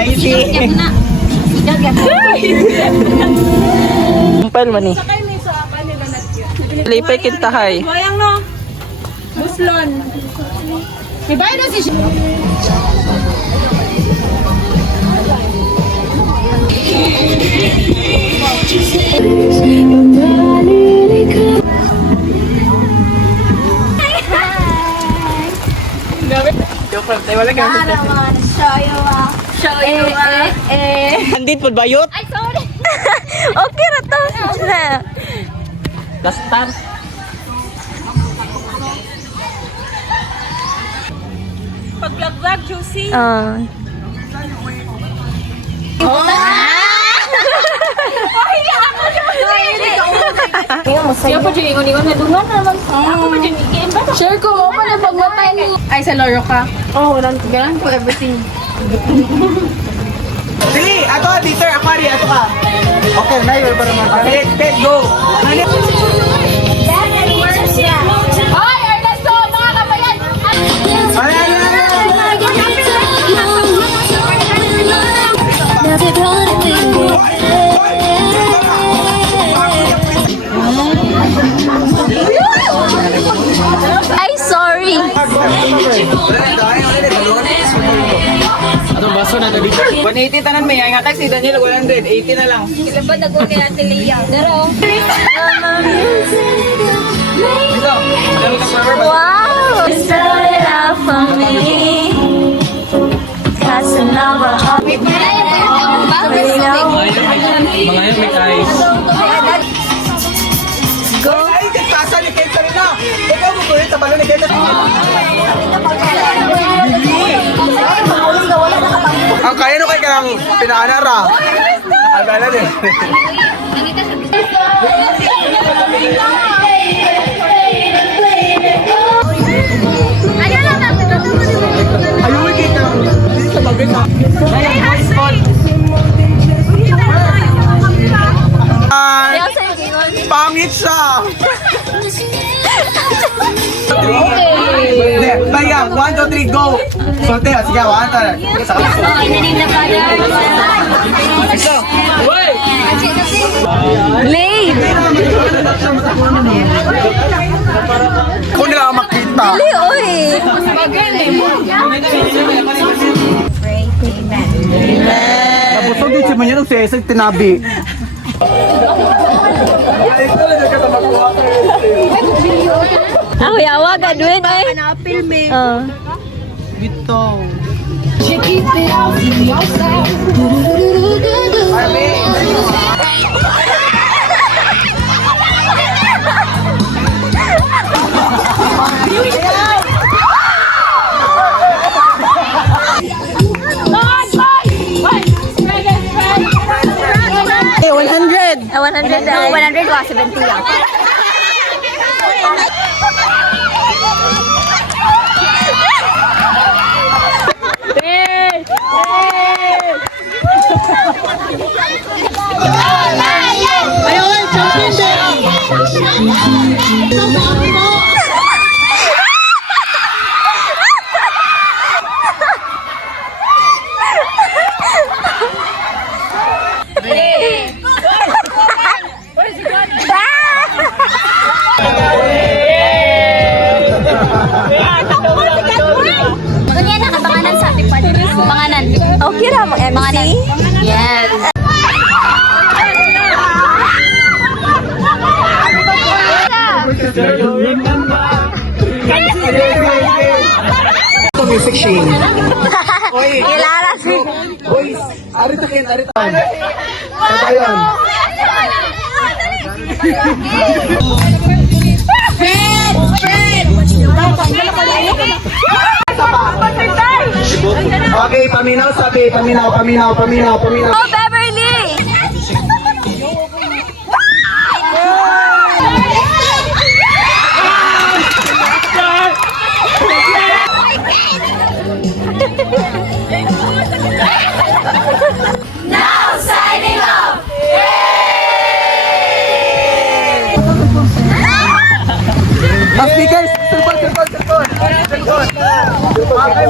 Easy. Kumpal man eh. Lipay kintahay. Bayang no. Buslon. Ibay na si Andit po bayot. Ay, sorry. Okay na to. Lastar. pag-vlog, juicy. Siya pa dyan, ingon-ingon na dungan naman. Ako pa dyan, ikin ba? Share ko mo pa na pagmatay ni... Ay, sa loro ka? Oo, ganun ko everything. Sige, ato ka, teacher. Ako ari, ato ka. Okay, na yun para mga. Pet, go. Ay, Ernesto, mga kabayan! Ay, sorry. Atong baso na to dito. 180 tanan may nga taxi Daniel 180 na lang. Ilan ba nag-uni natin Leia? Pero, Dito. wow! It started out for me. Casanova. Mga yun may kais. Go. Ay, pasa ni Kate rin na. Ikaw mo kulit sa balon ni Kate. Ang kaya no kay kanang pinaanara. Ang bala din. Ayaw kay kanang dito sa bagay na. Pangit siya! Okay! Bayang, 1, 2, 3, go! Solte, sige, 1, 2, 3. Ito! Uy! Late! Kung nila ako makita. Dali, oy! Nabusog din siya man yun, ang sesag tinabi. Ako yawa, gadwin eh. Bito. Hey, 100! 100 ay. 100 wa 70 lang. Kunya na kabanganan sa ating pwede. Panganan. Okay ra mo MC? Yes. Music Shane. Oy! Kilala si Boys! Arito kin, arito. Sabayon. Okay, paminaw sabi, paminaw. Oh, Beverly! Now signing off! Speakers, sirpon. Okay,